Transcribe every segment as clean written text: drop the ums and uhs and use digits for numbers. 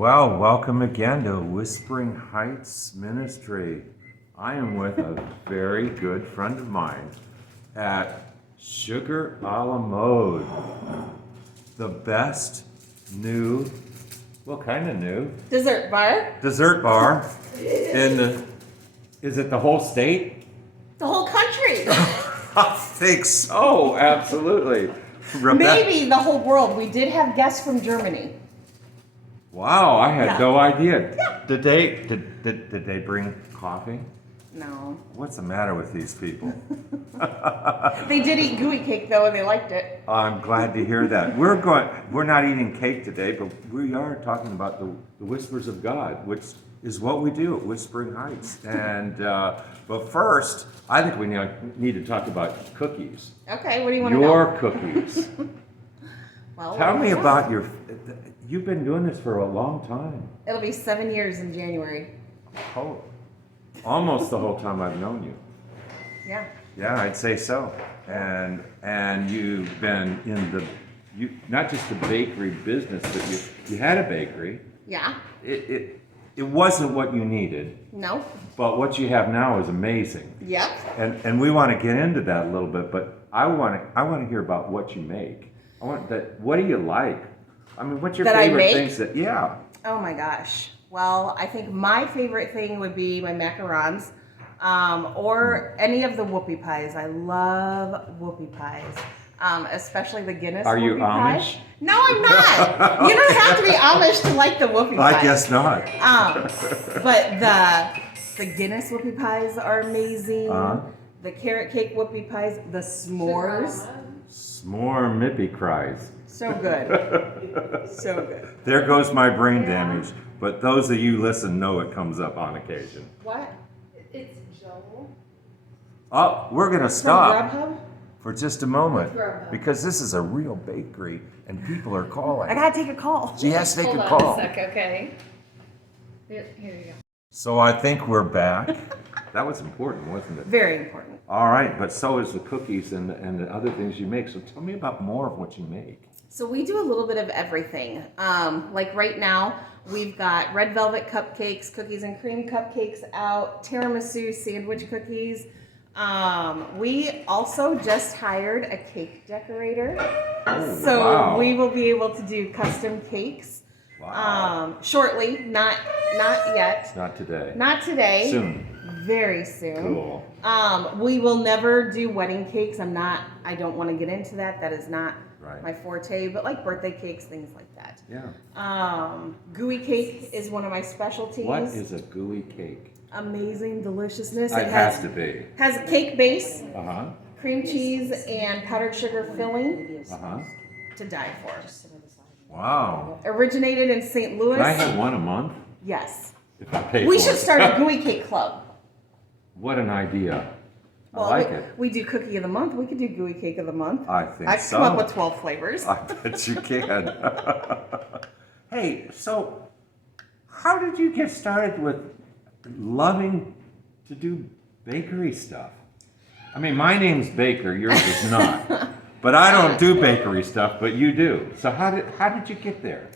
Well, welcome again to Whispering Heights Ministry. I am with a very good friend of mine at Sugar a la Mode. The best new, well, kind of new, Dessert bar? dessert bar in the, is it the whole state? The whole country. I think so, absolutely. Maybe the whole world. We did have guests from Germany. Wow, I had Yeah. no idea. Did they bring coffee? No. What's the matter with these people? They did eat gooey cake though, and they liked it. I'm glad to hear that. We're not eating cake today, but we are talking about the whispers of God, which is what we do at Whispering Heights. And but first, I think we need to talk about cookies. Okay, what do you want to know? Your cookies. Well, Tell what me do you about want? You've been doing this for a long time. It'll be 7 years in January. Oh, almost the whole time I've known you. Yeah. Yeah, I'd say so. And you've been in not just the bakery business, but you had a bakery. Yeah. It wasn't what you needed, No. but what you have now is amazing. Yep. And we want to get into that a little bit, but I want to hear about what you make. What do you like? I mean, what's your That I favorite make? things yeah. Oh my gosh. Well, I think my favorite thing would be my macarons, or any of the whoopie pies. I love whoopie pies, especially the Guinness. Are you whoopie pie. Amish? No, I'm not. You don't have to be Amish to like the whoopie pies. I guess not. But the Guinness whoopie pies are amazing. The carrot cake whoopie pies, the s'mores, S'more Mippy cries. so good, so good. There goes my brain damage. But those of you listen know it comes up on occasion. What? It's Joel. Oh, we're gonna From stop Grubhub? for just a moment Grubhub. because this is a real bakery and people are calling. I gotta take a call. Yes, they Hold could on call. a sec, okay? Here you go. So I think we're back. That was important, wasn't it? Very important. All right, but so is the cookies and the other things you make. So tell me about more of what you make. So we do a little bit of everything. Like right now, we've got red velvet cupcakes, cookies and cream cupcakes out, tiramisu sandwich cookies. We also just hired a cake decorator. Oh, So wow. we will be able to do custom cakes shortly. Not yet. Not today. Not today. Soon. Very soon. Cool. We will never do wedding cakes. I don't want to get into that. That is not Right. my forte, but like birthday cakes, things like that. Yeah. Gooey cake is one of my specialties. What is a gooey cake? Amazing deliciousness. It has to be. Has a cake base, Uh-huh. cream cheese, and powdered sugar filling Uh-huh. to die for. Wow. Originated in St. Louis. Can I have one a month Yes. if I pay We for should it? start a gooey cake club. What an idea. I Well, like it. we do cookie of the month. We could do gooey cake of the month. I think I've so. come up with 12 flavors. I bet you can. Hey, so how did you get started with loving to do bakery stuff? I mean, my name's Baker, yours is not. But I don't do bakery stuff, but you do. So how did you get there?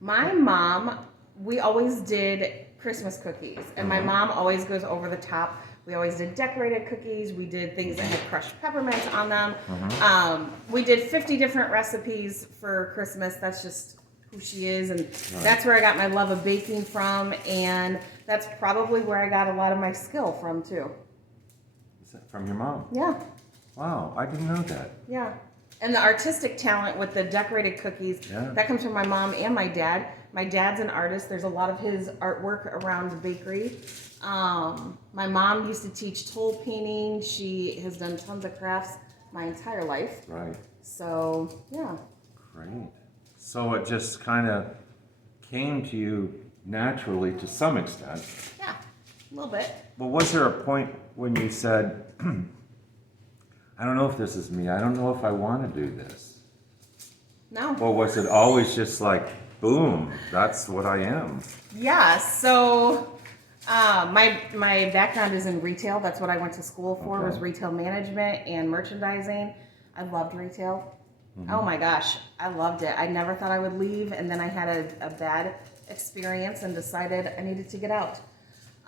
My mom, we always did Christmas cookies, and my mom always goes over the top. We always did decorated cookies. We did things that had crushed peppermints on them. We did 50 different recipes for Christmas. That's just who she is, and that's where I got my love of baking from, and that's probably where I got a lot of my skill from too. Is that from your mom? Yeah. Wow, I didn't know that. Yeah. And the artistic talent with the decorated cookies, Yeah. that comes from my mom and my dad. My dad's an artist. There's a lot of his artwork around the bakery. My mom used to teach toll painting. She has done tons of crafts my entire life. Right. So, yeah. Great. So it just kind of came to you naturally to some extent. Yeah, a little bit. But was there a point when you said, I don't know if this is me, I don't know if I want to do this? No. Or was it always just like, boom, that's what I am? Yeah, so my background is in retail. That's what I went to school for, Okay. was retail management and merchandising. I loved retail. Oh my gosh, I loved it. I never thought I would leave, and then I had a bad experience and decided I needed to get out.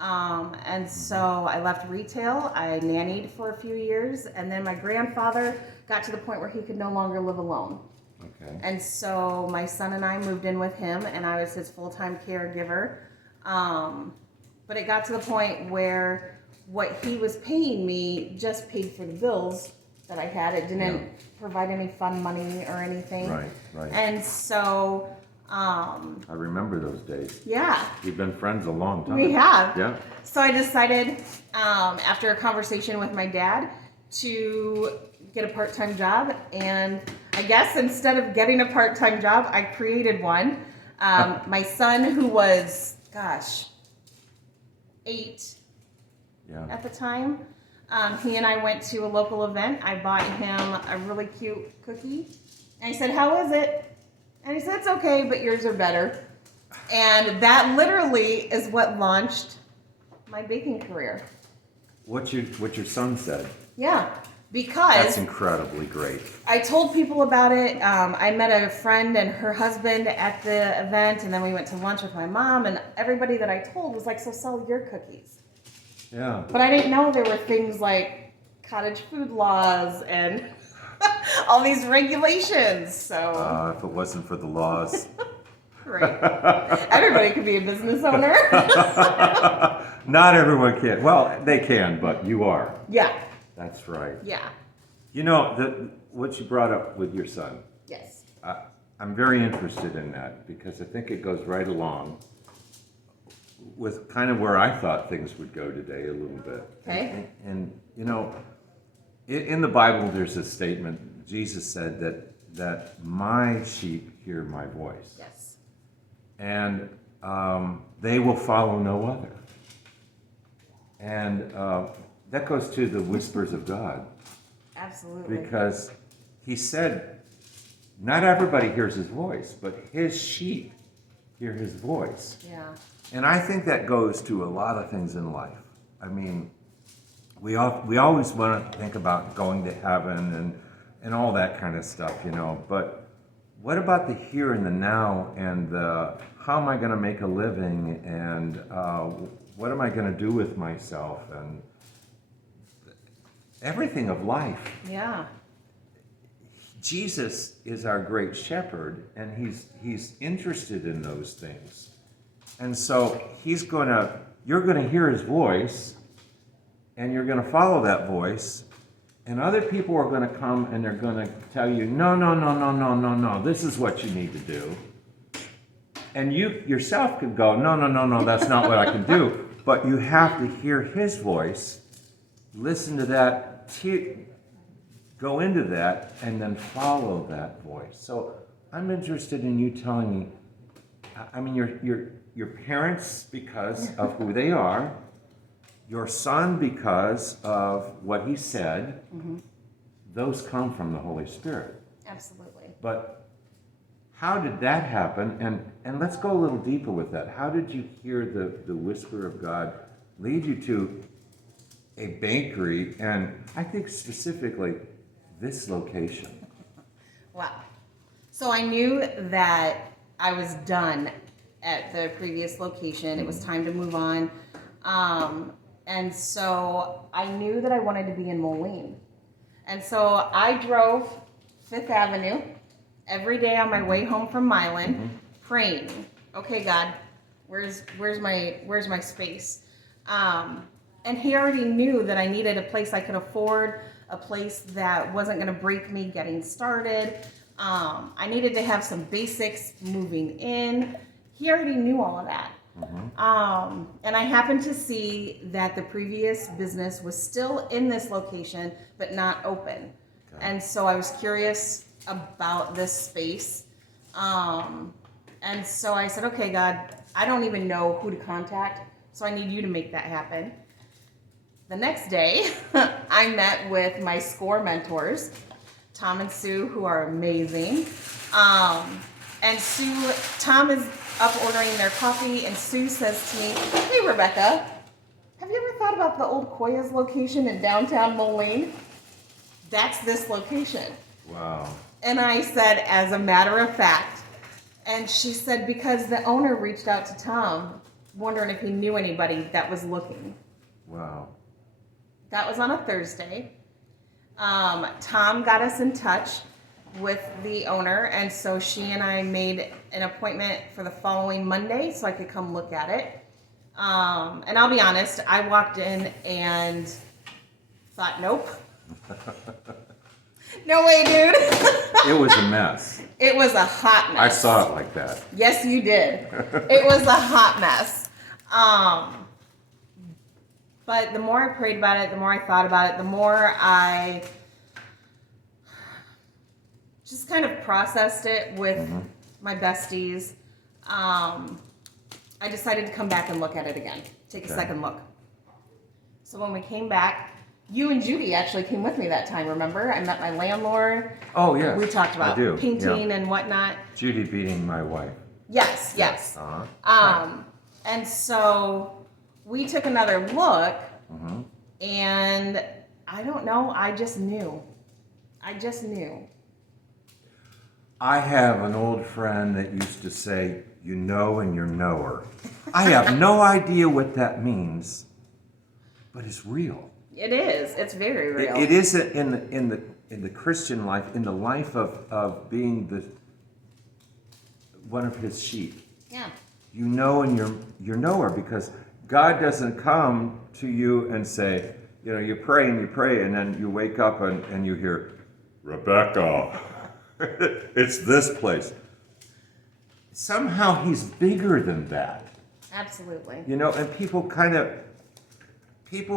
And so I left retail. I nannied for a few years, and then my grandfather got to the point where he could no longer live alone. Okay. And so my son and I moved in with him, and I was his full-time caregiver. But it got to the point where what he was paying me just paid for the bills that I had. It didn't provide any fun money or anything. Right. And so, I remember those days. yeah, We've been friends a long time. we have. Yeah. So I decided, after a conversation with my dad, to get a part-time job. And I guess instead of getting a part-time job, I created one. My son, who was, 8 Yeah. at the time, he and I went to a local event. I bought him a really cute cookie. And I said, "How is it?" And he said, "It's okay, but yours are better." And that literally is what launched my baking career. What your son said. Yeah, That's because incredibly great. I told people about it. I met a friend and her husband at the event, and then we went to lunch with my mom, and everybody that I told was like, "So sell your cookies." Yeah. But I didn't know there were things like cottage food laws and all these regulations. So, If it wasn't for the laws. right. Everybody could be a business owner. Not everyone can. Well, they can, but you are. Yeah, That's right. yeah, You know, what you brought up with your son, yes. I'm very interested in that because I think it goes right along with kind of where I thought things would go today a little bit. Okay. And you know, in the Bible, there's a statement. Jesus said that my sheep hear my voice, Yes. and they will follow no other. And that goes to the whispers of God, Absolutely. because He said, not everybody hears His voice, but His sheep hear His voice. Yeah. And I think that goes to a lot of things in life. I mean, we always want to think about going to heaven and all that kind of stuff, you know. But what about the here and the now and the how am I going to make a living and what am I going to do with myself and everything of life? Yeah. Jesus is our great shepherd, and he's interested in those things. And so you're gonna hear his voice, and you're gonna follow that voice, and other people are gonna come and they're gonna tell you, no, this is what you need to do. And you yourself could go, no, that's not what I can do. But you have to hear his voice, listen to that, go into that, and then follow that voice. So I'm interested in you telling me, I mean, your parents because of who they are, your son because of what he said, those come from the Holy Spirit. Absolutely. But how did that happen? And let's go a little deeper with that. How did you hear the whisper of God lead you to a bakery, and I think specifically this location? Wow. So I knew that I was done at the previous location. It was time to move on. And so I knew that I wanted to be in Moline. And so I drove Fifth Avenue every day on my way home from Milan, praying, okay, God, where's my space? And he already knew that I needed a place I could afford, a place that wasn't going to break me getting started. I needed to have some basics moving in. He already knew all of that. And I happened to see that the previous business was still in this location, but not open. Okay. And so I was curious about this space. And so I said, okay, God, I don't even know who to contact, so I need you to make that happen. The next day, I met with my SCORE mentors, Tom and Sue, who are amazing. And Tom is up ordering their coffee, and Sue says to me, hey, Rebecca, have you ever thought about the old Koya's location in downtown Moline? That's this location. Wow. And I said, as a matter of fact. And she said because the owner reached out to Tom, wondering if he knew anybody that was looking. Wow. That was on a Thursday. Tom got us in touch with the owner, and so she and I made an appointment for the following Monday so I could come look at it. And I'll be honest, I walked in and thought, nope. No way, dude. It was a mess. It was a hot mess. I saw it like that. Yes, you did. It was a hot mess. But the more I prayed about it, the more I thought about it, the more I just kind of processed it with my besties. I decided to come back and look at it again, take a second look. So when we came back, you and Judy actually came with me that time, remember? I met my landlord. Oh, yes. We talked about I do. painting Yeah. and whatnot. Judy beating my wife. Yes, yes. Uh-huh. And so we took another look, and I don't know, I just knew. I have an old friend that used to say, you know and you're knower. I have no idea what that means, but it's real. It is. It's very real. It is in the Christian life, in the life of being one of his sheep. Yeah. You know and you're knower, because God doesn't come to you and say, you know, you pray and then you wake up and you hear, Rebecca, it's this place. Somehow he's bigger than that. Absolutely. You know, and people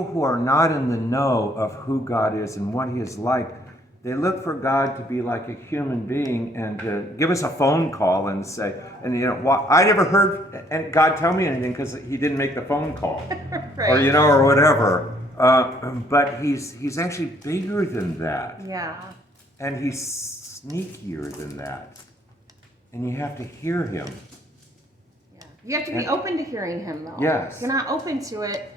who are not in the know of who God is and what he is like, they look for God to be like a human being and to give us a phone call and say, and you know, well, I never heard God tell me anything because he didn't make the phone call, Right. or you know, or whatever. But he's actually bigger than that, Yeah. and he's sneakier than that, and you have to hear him. Yeah. You have to be open to hearing him, though. Yes. If you're not open to it,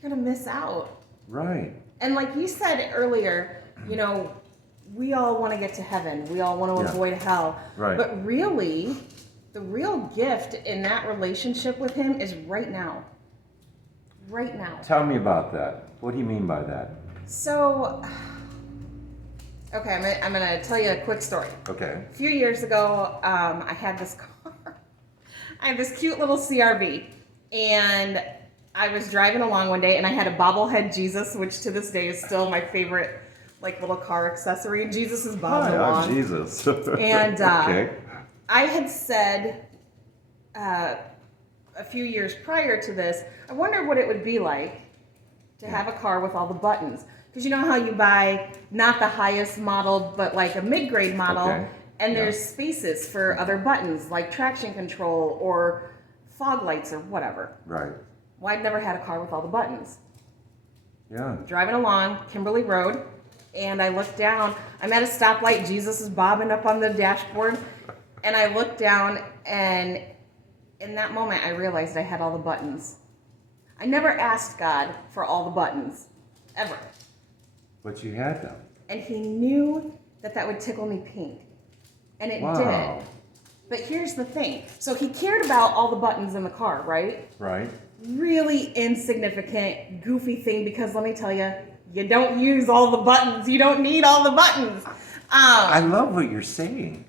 you're going to miss out. Right. And like you said earlier, you know, we all want to get to heaven. We all want to avoid hell. Right. But really, the real gift in that relationship with him is right now. Right now. Tell me about that. What do you mean by that? So, okay, I'm gonna tell you a quick story. Okay. A few years ago, I had this car. I had this cute little CRV, and I was driving along one day, and I had a bobblehead Jesus, which to this day is still my favorite, like, little car accessory. And Jesus is bobbing along. I'm Jesus. And okay. I had said a few years prior to this, I wonder what it would be like to have a car with all the buttons. Because you know how you buy not the highest model, but like a mid-grade model, Okay. and Yeah. there's spaces for other buttons like traction control or fog lights or whatever. Right. Well, I'd never had a car with all the buttons. Yeah. Driving along Kimberly Road, and I looked down. I'm at a stoplight. Jesus is bobbing up on the dashboard, and I looked down, and in that moment, I realized I had all the buttons. I never asked God for all the buttons, ever. But you had them. And he knew that that would tickle me pink. And it Wow. did. But here's the thing. So he cared about all the buttons in the car, right? Right. Really insignificant, goofy thing, because let me tell you, you don't use all the buttons. You don't need all the buttons. I love what you're saying.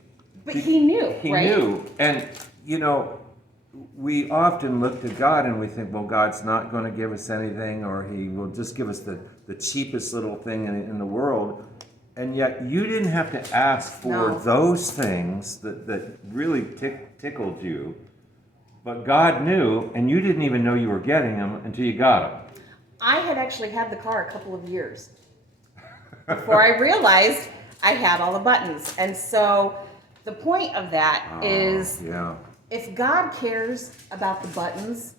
But he knew, He right? knew. And, you know, we often look to God and we think, well, God's not going to give us anything, or he will just give us the cheapest little thing in the world. And yet you didn't have to ask for No. those things that really tickled you. But God knew, and you didn't even know you were getting them until you got them. I had actually had the car a couple of years before I realized I had all the buttons. And so the point of that is, Yeah. if God cares about the buttons,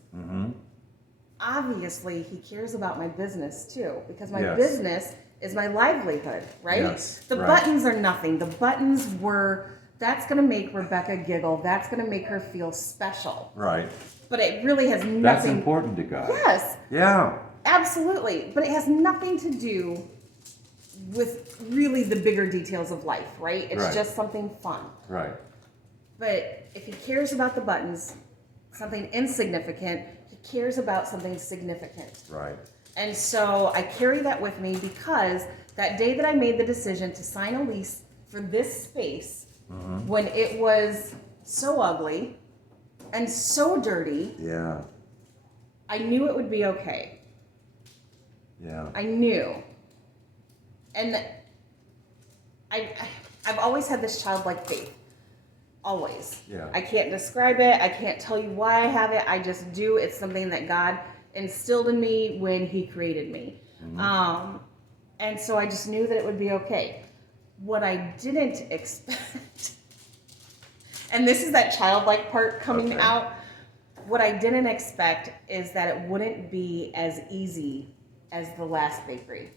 obviously he cares about my business too, because my Yes. business is my livelihood, right? Yes, The right. buttons are nothing. The buttons were, that's going to make Rebecca giggle. That's going to make her feel special. Right. But it really has nothing. That's important to God. Yes, Yeah. absolutely. But it has nothing to do with really the bigger details of life, right? It's Right. just something fun. Right. But if he cares about the buttons, something insignificant, he cares about something significant. Right. And so I carry that with me because that day that I made the decision to sign a lease for this space, when it was so ugly and so dirty, Yeah. I knew it would be okay. Yeah. I knew. And I've always had this childlike faith. Always. Yeah. I can't describe it. I can't tell you why I have it. I just do. It's something that God instilled in me when He created me. And so I just knew that it would be okay. What I didn't expect, and this is that childlike part coming Okay. out, what I didn't expect is that it wouldn't be as easy as the last bakery.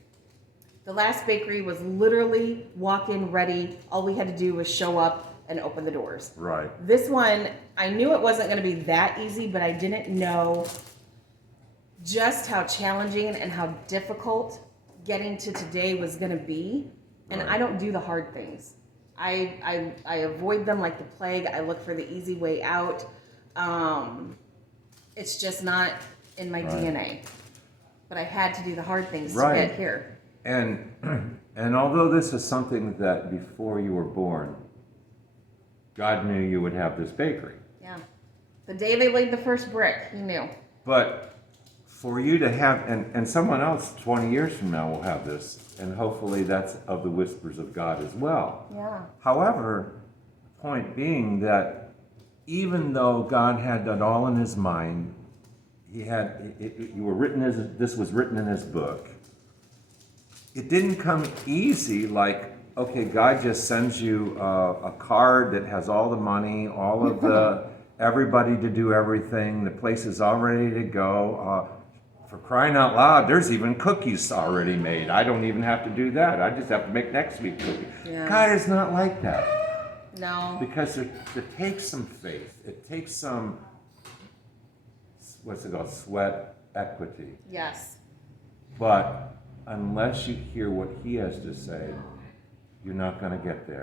The last bakery was literally walk-in ready. All we had to do was show up and open the doors. Right. This one, I knew it wasn't going to be that easy, but I didn't know just how challenging and how difficult getting to today was going to be. And Right. I don't do the hard things. I avoid them like the plague. I look for the easy way out. It's just not in my Right. DNA. But I had to do the hard things to Right. get here. And although this is something that before you were born, God knew you would have this bakery. Yeah. The day they laid the first brick, He knew. But for you to have, and someone else 20 years from now will have this, and hopefully that's of the whispers of God as well. Yeah. However, the point being that even though God had that all in His mind, He had you were written as this was written in His book. It didn't come easy. Like, okay, God just sends you a card that has all the money, all of the everybody to do everything. The place is all ready to go. For crying out loud, there's even cookies already made. I don't even have to do that. I just have to make next week cookies. Yeah. God is not like that. No. Because it takes some faith. It takes some, what's it called, sweat equity. Yes. But unless you hear what He has to say, you're not going to get there.